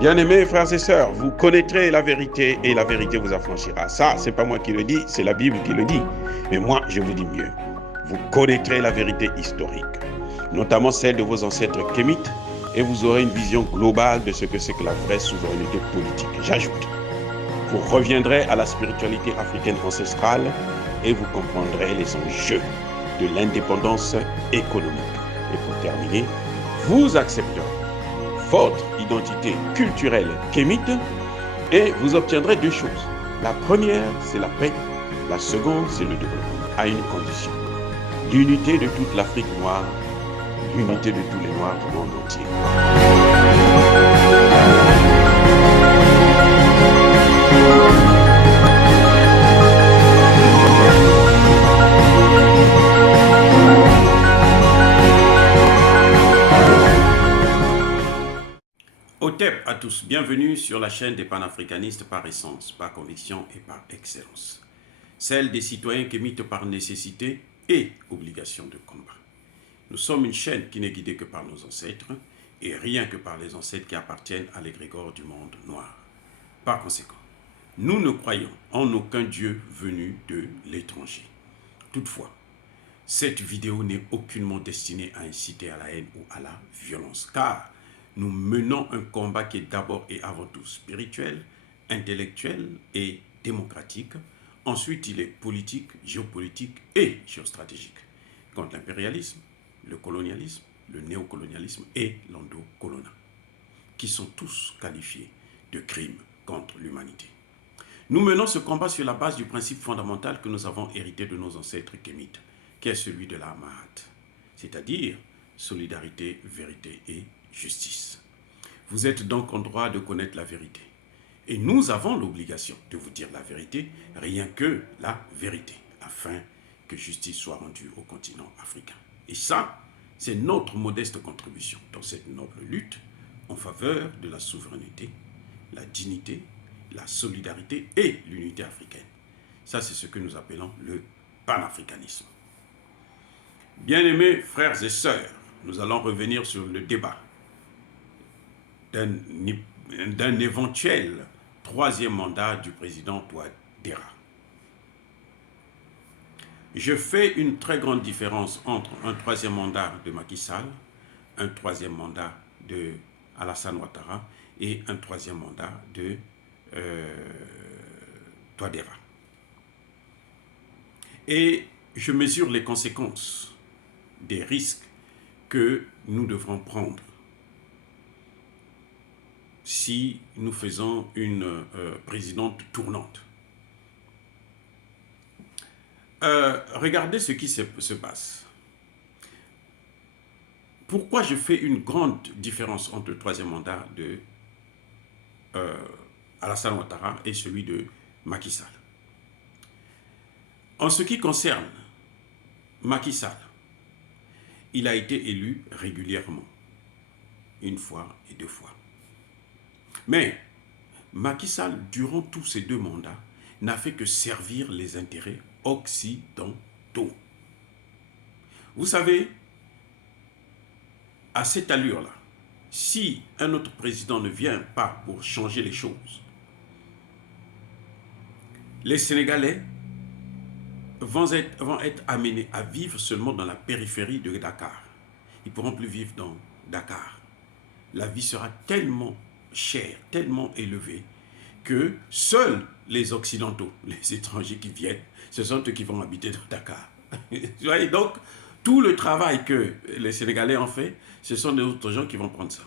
Bien-aimés frères et sœurs, vous connaîtrez la vérité et la vérité vous affranchira. Ça, c'est pas moi qui le dis, c'est la Bible qui le dit. Mais moi, je vous dis mieux. Vous connaîtrez la vérité historique, notamment celle de vos ancêtres kémites, et vous aurez une vision globale de ce que c'est que la vraie souveraineté politique. J'ajoute, vous reviendrez à la spiritualité africaine ancestrale et vous comprendrez les enjeux de l'indépendance économique. Et pour terminer, vous accepterez votre identité culturelle kémite et vous obtiendrez deux choses. La première, c'est la paix. La seconde, c'est le développement, à une condition. L'unité de toute l'Afrique noire, l'unité de tous les Noirs du monde entier. Otep à tous, bienvenue sur la chaîne des panafricanistes par essence, par conviction et par excellence. Celle des citoyens kémites par nécessité et obligation de combat. Nous sommes une chaîne qui n'est guidée que par nos ancêtres et rien que par les ancêtres qui appartiennent à l'égrégore du monde noir. Par conséquent, nous ne croyons en aucun Dieu venu de l'étranger. Toutefois, cette vidéo n'est aucunement destinée à inciter à la haine ou à la violence, car nous menons un combat qui est d'abord et avant tout spirituel, intellectuel et démocratique. Ensuite, il est politique, géopolitique et géostratégique. Contre l'impérialisme, le colonialisme, le néocolonialisme et l'endocoloniat, qui sont tous qualifiés de crimes contre l'humanité. Nous menons ce combat sur la base du principe fondamental que nous avons hérité de nos ancêtres kémites, qui est celui de la Mahat, c'est-à-dire solidarité, vérité et justice. Vous êtes donc en droit de connaître la vérité. Et nous avons l'obligation de vous dire la vérité, rien que la vérité, afin que justice soit rendue au continent africain. Et ça, c'est notre modeste contribution dans cette noble lutte en faveur de la souveraineté, la dignité, la solidarité et l'unité africaine. Ça, c'est ce que nous appelons le panafricanisme. Bien-aimés frères et sœurs, nous allons revenir sur le débat d'un éventuel troisième mandat du président Touadéra. Je fais une très grande différence entre un troisième mandat de Macky Sall, un troisième mandat de Alassane Ouattara et un troisième mandat de Touadéra. Et je mesure les conséquences des risques que nous devrons prendre si nous faisons une présidente tournante. Regardez ce qui se passe. Pourquoi je fais une grande différence entre le troisième mandat de Alassane Ouattara et celui de Macky Sall? En ce qui concerne Macky Sall, il a été élu régulièrement, une fois et deux fois. Mais Macky Sall, durant tous ces deux mandats, n'a fait que servir les intérêts occidentaux. Vous savez, à cette allure-là, si un autre président ne vient pas pour changer les choses, les Sénégalais vont être amenés à vivre seulement dans la périphérie de Dakar. Ils ne pourront plus vivre dans Dakar. La vie sera tellement chère, tellement élevée, que seuls les Occidentaux, les étrangers qui viennent, ce sont eux qui vont habiter dans Dakar. Vous voyez, donc, tout le travail que les Sénégalais ont fait, ce sont d'autres gens qui vont prendre ça.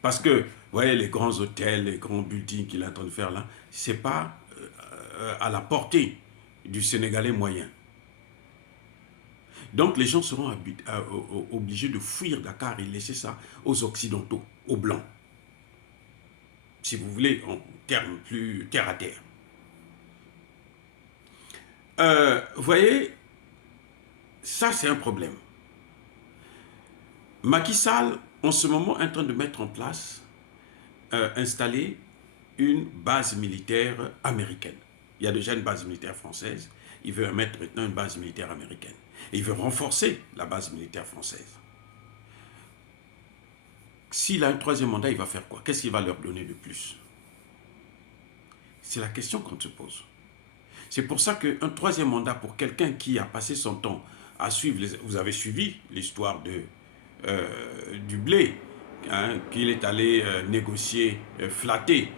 Parce que, vous voyez, les grands hôtels, les grands buildings qu'il est en train de faire là, ce n'est pas à la portée du Sénégalais moyen. Donc les gens seront obligés de fuir Dakar et laisser ça aux Occidentaux, aux Blancs. Si vous voulez, en termes plus terre à terre. Vous voyez, ça c'est un problème. Macky Sall, en ce moment, est en train de mettre en place, installer une base militaire américaine. Il y a déjà une base militaire française. Il veut mettre maintenant une base militaire américaine. Et il veut renforcer la base militaire française. s'il a un troisième mandat, il va faire quoi? Qu'est-ce qu'il va leur donner de plus? C'est la question qu'on se pose. C'est pour ça qu'un troisième mandat pour quelqu'un qui a passé son temps à suivre, vous avez suivi l'histoire du blé, hein, qu'il est allé négocier, flatter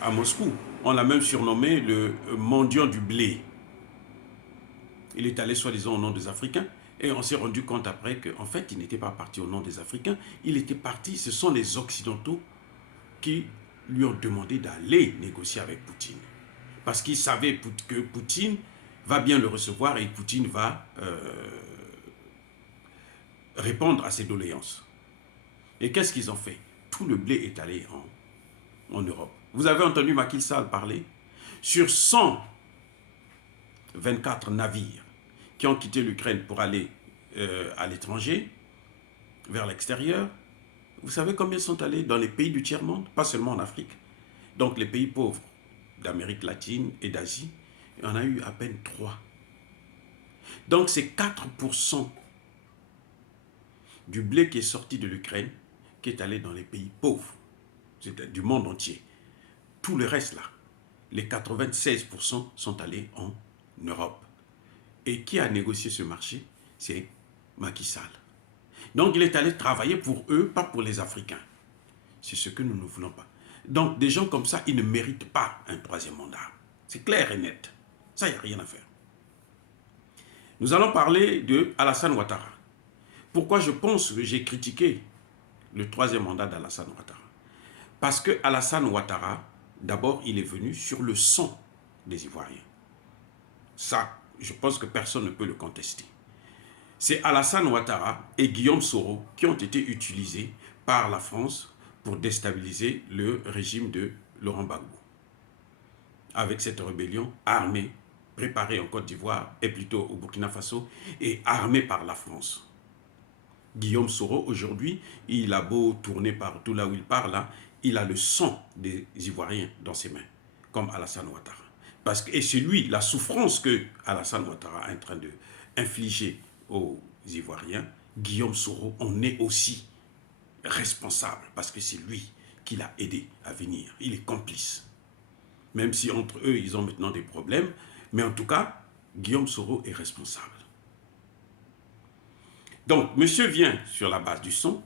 à Moscou. On l'a même surnommé le mendiant du blé. Il est allé soi-disant au nom des Africains et on s'est rendu compte après qu'en fait, il n'était pas parti au nom des Africains. Il était parti, ce sont les Occidentaux qui lui ont demandé d'aller négocier avec Poutine. Parce qu'il savait que Poutine va bien le recevoir et Poutine va répondre à ses doléances. Et qu'est-ce qu'ils ont fait? Tout le blé est allé en Europe. Vous avez entendu Macky Sall parler? Sur 124 navires qui ont quitté l'Ukraine pour aller à l'étranger, vers l'extérieur, vous savez combien sont allés dans les pays du tiers-monde? Pas seulement en Afrique. Donc les pays pauvres d'Amérique latine et d'Asie, il y en a eu à peine 3. Donc c'est 4% du blé qui est sorti de l'Ukraine qui est allé dans les pays pauvres du monde entier. Tout le reste là, les 96% sont allés en Europe. Et qui a négocié ce marché? C'est Macky Sall. Donc il est allé travailler pour eux, pas pour les Africains. C'est ce que nous ne voulons pas. Donc des gens comme ça, ils ne méritent pas un troisième mandat. C'est clair et net. Ça, il n'y a rien à faire. Nous allons parler de Alassane Ouattara. Pourquoi je pense que j'ai critiqué le troisième mandat d'Alassane Ouattara? Parce que Alassane Ouattara, d'abord, il est venu sur le sang des Ivoiriens. Ça, je pense que personne ne peut le contester. C'est Alassane Ouattara et Guillaume Soro qui ont été utilisés par la France pour déstabiliser le régime de Laurent Gbagbo. Avec cette rébellion armée, préparée en Côte d'Ivoire, et plutôt au Burkina Faso, et armée par la France. Guillaume Soro, aujourd'hui, il a beau tourner partout là où il parle, là, il a le sang des Ivoiriens dans ses mains, comme Alassane Ouattara. Et c'est lui, la souffrance que Alassane Ouattara est en train d'infliger aux Ivoiriens, Guillaume Soro en est aussi responsable, parce que c'est lui qui l'a aidé à venir. Il est complice. Même si entre eux, ils ont maintenant des problèmes, mais en tout cas, Guillaume Soro est responsable. Donc, monsieur vient sur la base du son,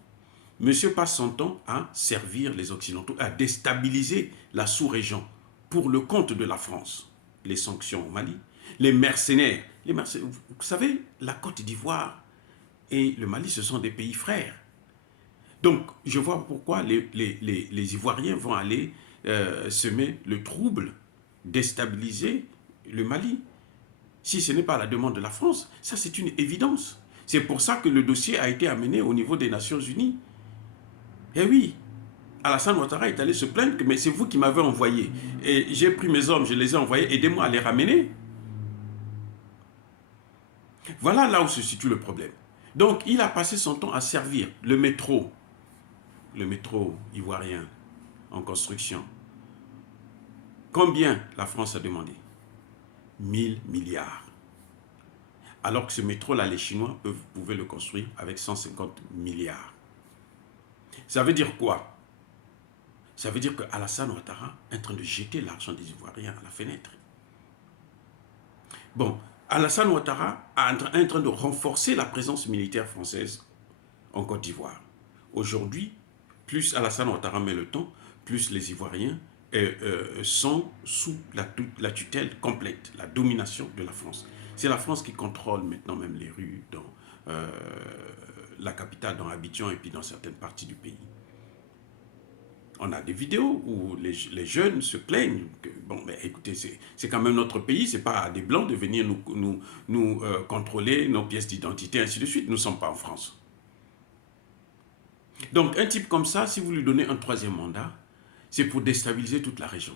monsieur passe son temps à servir les Occidentaux, à déstabiliser la sous-région pour le compte de la France. Les sanctions au Mali, les mercenaires. Vous savez, la Côte d'Ivoire et le Mali, ce sont des pays frères. Donc, je vois pourquoi les Ivoiriens vont aller semer le trouble, déstabiliser le Mali. Si ce n'est pas la demande de la France, ça c'est une évidence. C'est pour ça que le dossier a été amené au niveau des Nations Unies. Eh oui, Alassane Ouattara est allé se plaindre, mais c'est vous qui m'avez envoyé. Et j'ai pris mes hommes, je les ai envoyés, aidez-moi à les ramener. Voilà là où se situe le problème. Donc, il a passé son temps à servir le métro ivoirien en construction. Combien la France a demandé? 1000 milliards. Alors que ce métro-là, les Chinois pouvaient le construire avec 150 milliards. Ça veut dire quoi? Ça veut dire que Alassane Ouattara est en train de jeter l'argent des Ivoiriens à la fenêtre. Bon, Alassane Ouattara est en train de renforcer la présence militaire française en Côte d'Ivoire. Aujourd'hui, plus Alassane Ouattara met le temps, plus les Ivoiriens sont sous la tutelle complète, la domination de la France. C'est la France qui contrôle maintenant même les rues dans la capitale, dans Abidjan et puis dans certaines parties du pays. On a des vidéos où les jeunes se plaignent que, bon, mais écoutez, c'est quand même notre pays, c'est pas à des Blancs de venir nous contrôler nos pièces d'identité, ainsi de suite. Nous ne sommes pas en France. Donc, un type comme ça, si vous lui donnez un troisième mandat, c'est pour déstabiliser toute la région.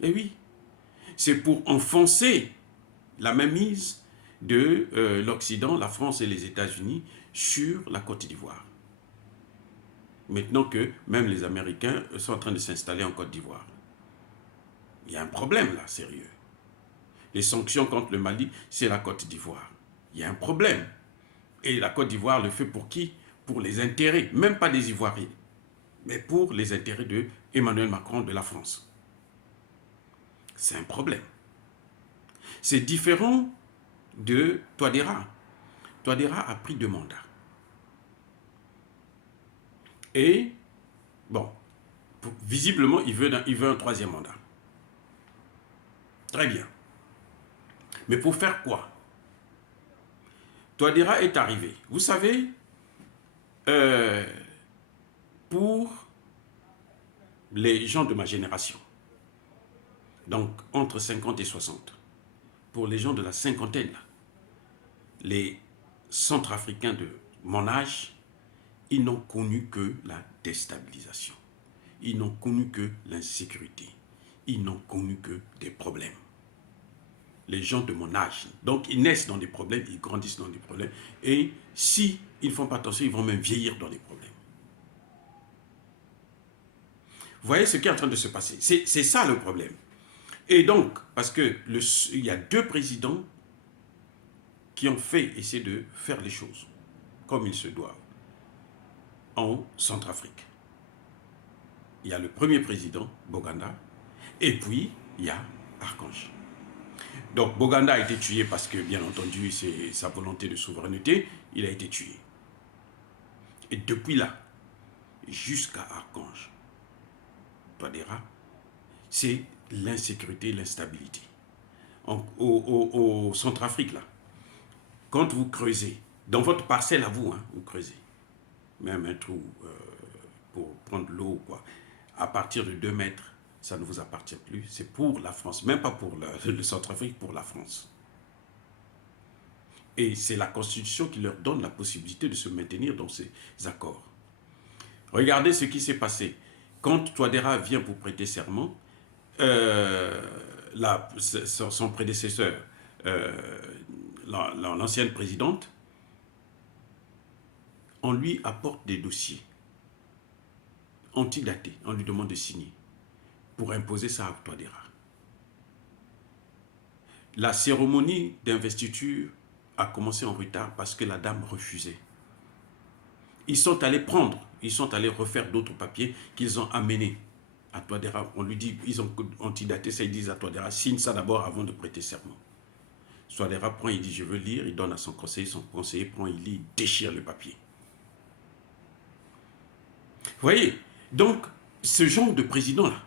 Et oui, c'est pour enfoncer la mainmise de l'Occident, la France et les États-Unis sur la Côte d'Ivoire. Maintenant que même les Américains sont en train de s'installer en Côte d'Ivoire. Il y a un problème là, sérieux. Les sanctions contre le Mali, c'est la Côte d'Ivoire. Il y a un problème. Et la Côte d'Ivoire le fait pour qui? pour les intérêts, même pas des Ivoiriens, mais pour les intérêts de Emmanuel Macron de la France. C'est un problème. C'est différent de Touadéra. Touadéra a pris 2 mandats. Et, bon, visiblement, il veut un 3e mandat. Très bien. Mais pour faire quoi? Touadéra est arrivé. Vous savez, pour les gens de ma génération, donc entre 50 et 60, pour les gens de la cinquantaine, les Centrafricains de mon âge, ils n'ont connu que la déstabilisation. Ils n'ont connu que l'insécurité. Ils n'ont connu que des problèmes. Les gens de mon âge, donc ils naissent dans des problèmes, ils grandissent dans des problèmes, et si ils ne font pas attention, ils vont même vieillir dans des problèmes. Vous voyez ce qui est en train de se passer. C'est ça le problème. Et donc, parce que il y a 2 présidents qui ont essayé de faire les choses comme il se doit en Centrafrique. Il y a le premier président, Boganda, et puis il y a Archange. Donc Boganda a été tué parce que, bien entendu, c'est sa volonté de souveraineté, il a été tué. Et depuis là, jusqu'à Archange, Touadéra, c'est l'insécurité, l'instabilité. Au Centrafrique, là, quand vous creusez, dans votre parcelle à vous, hein, vous creusez, même un trou pour prendre l'eau, quoi, à partir de 2 mètres, ça ne vous appartient plus, c'est pour la France, même pas pour le Centrafrique, pour la France. Et c'est la Constitution qui leur donne la possibilité de se maintenir dans ces accords. Regardez ce qui s'est passé. Quand Touadéra vient pour prêter serment, son prédécesseur, l'ancienne présidente, on lui apporte des dossiers antidatés, on lui demande de signer pour imposer ça à Touadéra. La cérémonie d'investiture a commencé en retard parce que la dame refusait. Ils sont allés refaire d'autres papiers qu'ils ont amenés à Touadéra. On lui dit, ils ont antidaté ça, ils disent à Touadéra, signe ça d'abord avant de prêter serment. Touadéra prend, il dit, je veux lire, il donne à son conseiller prend, il lit, il déchire le papier. Vous voyez, donc, ce genre de président-là,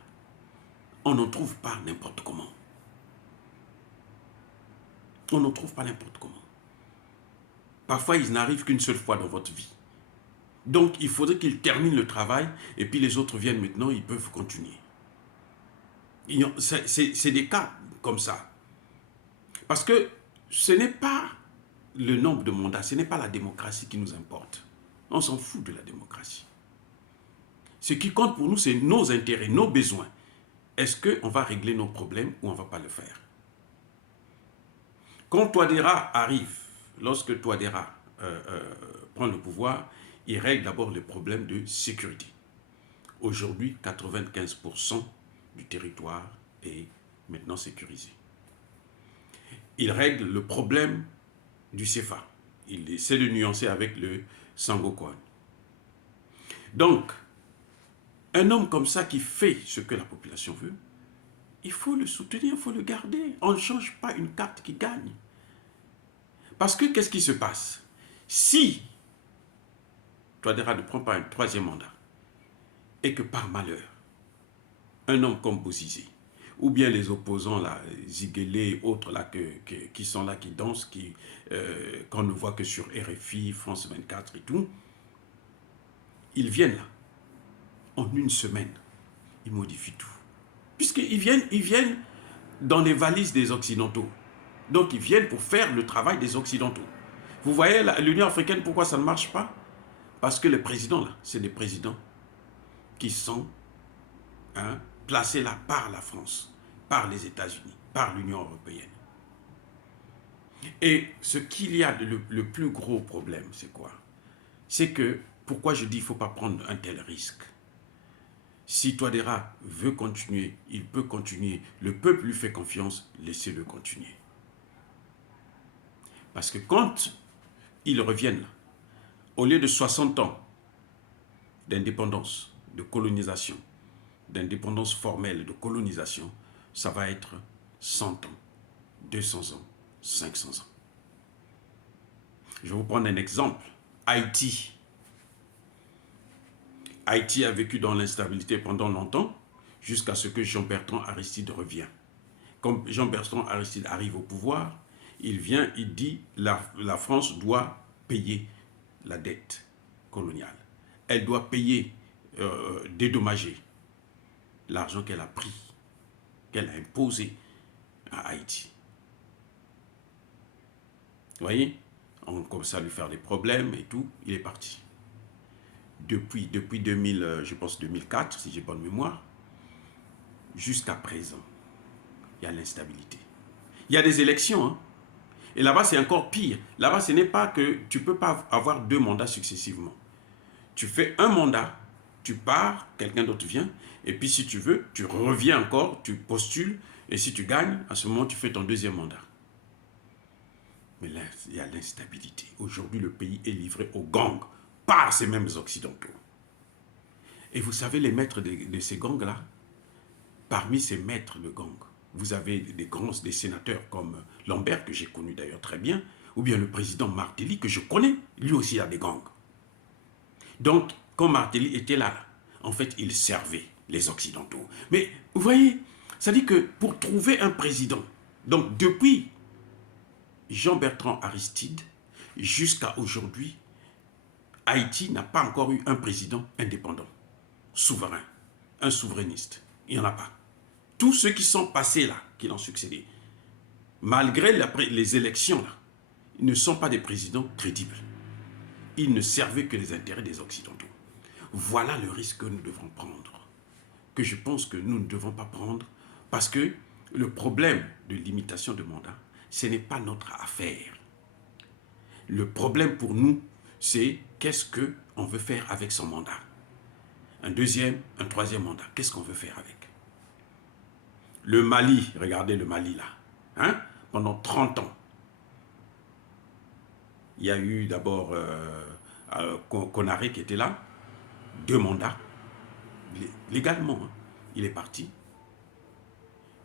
on n'en trouve pas n'importe comment. On n'en trouve pas n'importe comment. Parfois, ils n'arrivent qu'une seule fois dans votre vie. Donc, il faudrait qu'ils terminent le travail et puis les autres viennent maintenant, ils peuvent continuer. C'est des cas comme ça. Parce que ce n'est pas le nombre de mandats, ce n'est pas la démocratie qui nous importe. On s'en fout de la démocratie. Ce qui compte pour nous, c'est nos intérêts, nos besoins. Est-ce qu'on va régler nos problèmes ou on ne va pas le faire? Quand Touadéra arrive, lorsque Touadéra prend le pouvoir, il règle d'abord les problèmes de sécurité. Aujourd'hui, 95% du territoire est maintenant sécurisé. Il règle le problème du CFA. Il essaie de nuancer avec le Sangokoan. Donc, un homme comme ça qui fait ce que la population veut, il faut le soutenir, il faut le garder. On ne change pas une carte qui gagne. Parce que qu'est-ce qui se passe? Si Touadéra ne prend pas un 3e mandat et que par malheur, un homme comme Bozizé, ou bien les opposants, là, Ziguélé et autres, là, qui sont là, qui dansent, qu'on ne voit que sur RFI, France 24 et tout, ils viennent là, en une semaine, ils modifient tout. Puisqu'ils viennent dans les valises des Occidentaux. Donc ils viennent pour faire le travail des Occidentaux. Vous voyez, l'Union africaine, pourquoi ça ne marche pas? Parce que les présidents, là, c'est des présidents qui sont placés là par la France, par les États-Unis, par l'Union européenne. Et ce qu'il y a le plus gros problème, c'est quoi? C'est que, pourquoi je dis qu'il ne faut pas prendre un tel risque? Si Touadéra veut continuer, il peut continuer. Le peuple lui fait confiance, laissez-le continuer. Parce que quand ils reviennent là, Au lieu de 60 ans d'indépendance, de colonisation, d'indépendance formelle, de colonisation, ça va être 100 ans, 200 ans, 500 ans. Je vais vous prendre un exemple. Haïti. Haïti a vécu dans l'instabilité pendant longtemps, jusqu'à ce que Jean-Bertrand Aristide revienne. Comme Jean-Bertrand Aristide arrive au pouvoir, il vient, il dit la France doit payer la dette coloniale. Elle doit payer, dédommager l'argent qu'elle a pris, qu'elle a imposé à Haïti. Vous voyez, on commence à lui faire des problèmes et tout, il est parti. Depuis 2000, je pense 2004, si j'ai bonne mémoire, jusqu'à présent, il y a l'instabilité. Il y a des élections, hein. Et là-bas, c'est encore pire. Là-bas, ce n'est pas que tu ne peux pas avoir 2 mandats successivement. Tu fais un mandat, tu pars, quelqu'un d'autre vient, et puis si tu veux, tu reviens encore, tu postules, et si tu gagnes, à ce moment, tu fais ton 2e mandat. Mais là, il y a l'instabilité. Aujourd'hui, le pays est livré aux gangs par ces mêmes Occidentaux. Et vous savez, les maîtres de ces gangs-là, parmi ces maîtres de gangs, vous avez des sénateurs comme Lambert, que j'ai connu d'ailleurs très bien, ou bien le président Martelly, que je connais, lui aussi a des gangs. Donc, quand Martelly était là, en fait, il servait les Occidentaux. Mais vous voyez, ça dit que pour trouver un président, donc depuis Jean-Bertrand Aristide jusqu'à aujourd'hui, Haïti n'a pas encore eu un président indépendant, souverain, un souverainiste. Il n'y en a pas. Tous ceux qui sont passés là, qui l'ont succédé, malgré les élections là, ils ne sont pas des présidents crédibles. Ils ne servaient que les intérêts des Occidentaux. Voilà le risque que nous devons prendre, que je pense que nous ne devons pas prendre, parce que le problème de limitation de mandat, ce n'est pas notre affaire. Le problème pour nous, c'est qu'est-ce qu'on veut faire avec son mandat. Un 2e, un 3e mandat, qu'est-ce qu'on veut faire avec? Le Mali, regardez le Mali là, hein? Pendant 30 ans, il y a eu d'abord Konaré qui était là, 2 mandats, légalement, hein, il est parti.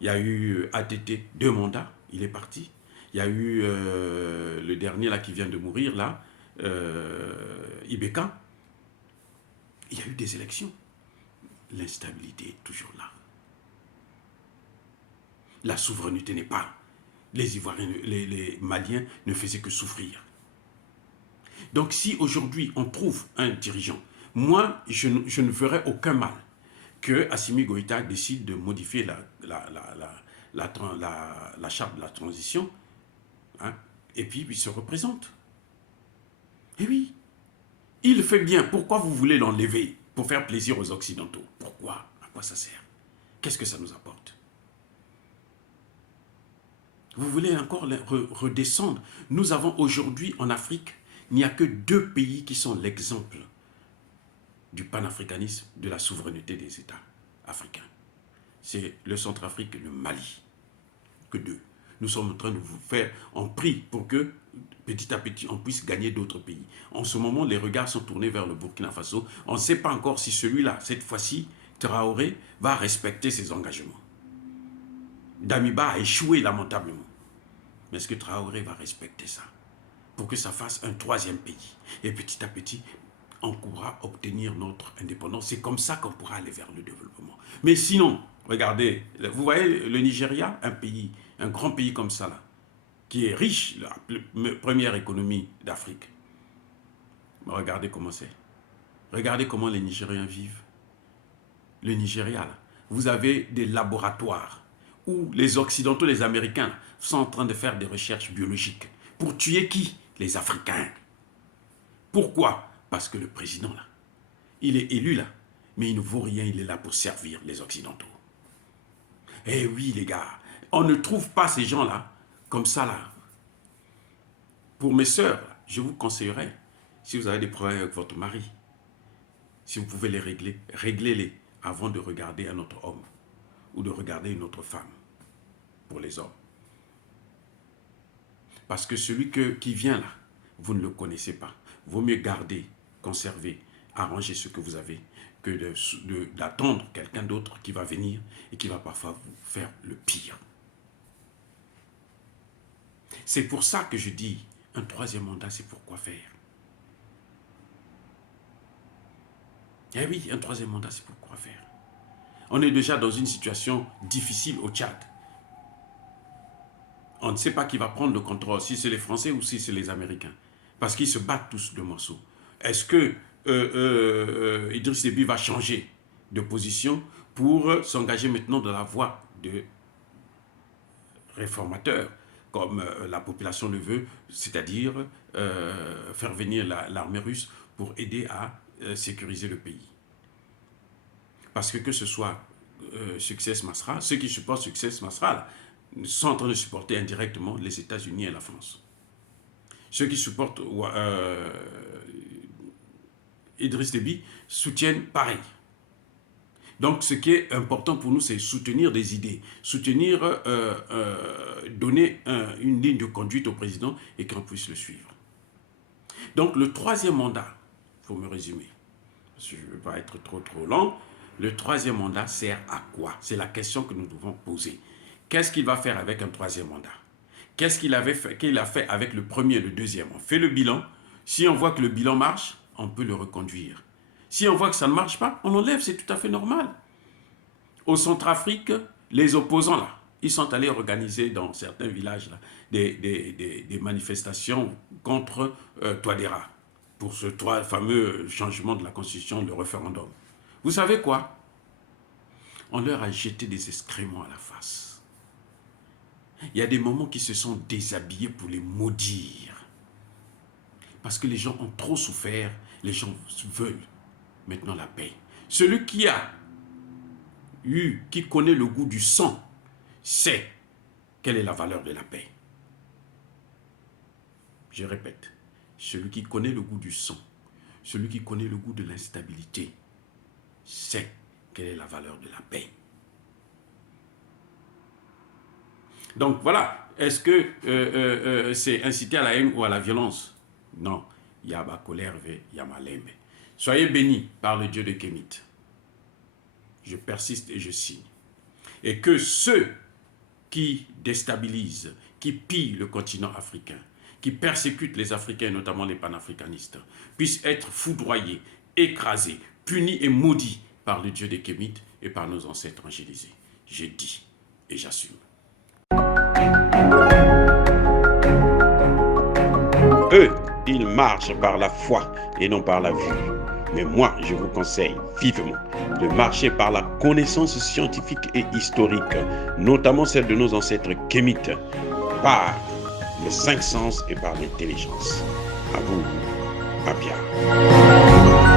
Il y a eu ATT, 2 mandats, il est parti. Il y a eu le dernier là qui vient de mourir là, Ibeka. Il y a eu des élections. L'instabilité est toujours là. La souveraineté n'est pas. Les Ivoiriens, les Maliens ne faisaient que souffrir. Donc si aujourd'hui on trouve un dirigeant, moi je ne ferai aucun mal que Assimi Goïta décide de modifier la charte de la transition, hein, et puis il se représente. Et oui, il le fait bien. Pourquoi vous voulez l'enlever? Pour faire plaisir aux Occidentaux. Pourquoi? À quoi ça sert? Qu'est-ce que ça nous apporte? Vous voulez encore redescendre? Nous avons aujourd'hui en Afrique, il n'y a que 2 pays qui sont l'exemple du panafricanisme, de la souveraineté des États africains. C'est le Centrafrique et le Mali. Que 2. Nous sommes en train de vous faire en prix pour que, petit à petit, on puisse gagner d'autres pays. En ce moment, les regards sont tournés vers le Burkina Faso. On ne sait pas encore si celui-là, cette fois-ci, Traoré, va respecter ses engagements. Damiba a échoué lamentablement. Mais est-ce que Traoré va respecter ça? Pour que ça fasse un 3e pays. Et petit à petit, on pourra obtenir notre indépendance. C'est comme ça qu'on pourra aller vers le développement. Mais sinon, regardez, vous voyez le Nigeria, un grand pays comme ça, là, qui est riche, la première économie d'Afrique. Regardez comment c'est. Regardez comment les Nigériens vivent. Le Nigeria, là, vous avez des laboratoires où les Occidentaux, les Américains, sont en train de faire des recherches biologiques. Pour tuer qui? Les Africains. Pourquoi? Parce que le président, là, il est élu, là, mais il ne vaut rien, il est là pour servir les Occidentaux. Eh oui, les gars, on ne trouve pas ces gens-là, comme ça, là. Pour mes sœurs, je vous conseillerais, si vous avez des problèmes avec votre mari, si vous pouvez les régler, réglez-les avant de regarder un autre homme ou de regarder une autre femme pour les hommes. Parce que celui qui vient là, vous ne le connaissez pas. vaut mieux garder, conserver, arranger ce que vous avez, que d'attendre quelqu'un d'autre qui va venir et qui va parfois vous faire le pire. C'est pour ça que je dis, un troisième mandat, c'est pour quoi faire? Eh oui, un troisième mandat, c'est pour quoi faire? On est déjà dans une situation difficile au Tchad. On ne sait pas qui va prendre le contrôle, si c'est les Français ou si c'est les Américains. Parce qu'ils se battent tous de morceaux. Est-ce que Idriss Déby va changer de position pour s'engager maintenant dans la voie de réformateur, comme la population le veut, c'est-à-dire faire venir l'armée russe pour aider à sécuriser le pays? Parce que ce soit Succès Masra, ceux qui supportent Succès Masra sont en train de supporter indirectement les États-Unis et la France. Ceux qui supportent Idriss Déby soutiennent pareil. Donc ce qui est important pour nous, c'est soutenir des idées, soutenir, donner une ligne de conduite au président et qu'on puisse le suivre. Donc le troisième mandat, il faut me résumer, parce que je ne veux pas être trop long, le troisième mandat sert à quoi? C'est la question que nous devons poser. Qu'est-ce qu'il va faire avec un troisième mandat? Qu'est-ce qu'il a fait avec le premier et le deuxième? On fait le bilan. Si on voit que le bilan marche, on peut le reconduire. Si on voit que ça ne marche pas, on enlève, c'est tout à fait normal. Au Centrafrique, les opposants, là, ils sont allés organiser dans certains villages là, des manifestations contre Touadéra, pour ce fameux changement de la Constitution, le référendum. Vous savez quoi? On leur a jeté des excréments à la face. Il y a des moments qui se sont déshabillés pour les maudire. Parce que les gens ont trop souffert, les gens veulent maintenant la paix. Celui qui connaît le goût du sang, sait quelle est la valeur de la paix. Je répète, celui qui connaît le goût du sang, celui qui connaît le goût de l'instabilité, sait quelle est la valeur de la paix. Donc voilà, est-ce que c'est inciter à la haine ou à la violence? Non, il y a ma colère, il y a ma lembe. Soyez bénis par le Dieu de Kémit. Je persiste et je signe. Et que ceux qui déstabilisent, qui pillent le continent africain, qui persécutent les Africains, notamment les panafricanistes, puissent être foudroyés, écrasés, punis et maudits par le Dieu de Kémit et par nos ancêtres angélisés. Je dis et j'assume. Eux, ils marchent par la foi et non par la vue. Mais moi, je vous conseille vivement de marcher par la connaissance scientifique et historique, notamment celle de nos ancêtres kémites, par les cinq sens et par l'intelligence. À vous, Mapia.